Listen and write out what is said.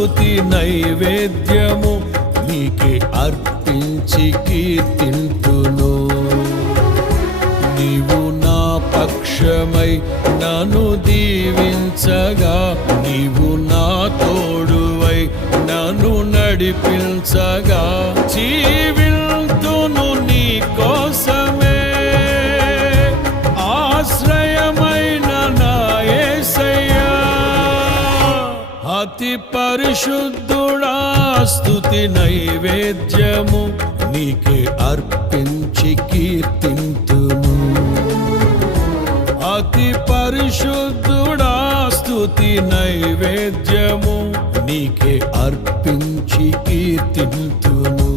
స్తుతి నైవేద్యము నీకే అర్పించి కీర్తింతును. నీవు నా పక్షమై నన్ను దీవించగా, నీవు నా తోడువై నన్ను నడిపించగా, జీవింతును నీ కోసమే ఆశ్రయమైన నా యేసయ్యా. అతి పరిశుద్ధుడా స్తుతి నైవేద్యము నీకే అర్పించి కీర్తింతును. అతి పరిశుద్ధుడా స్తుతి నైవేద్యము నీకే అర్పించి కీర్తింతును.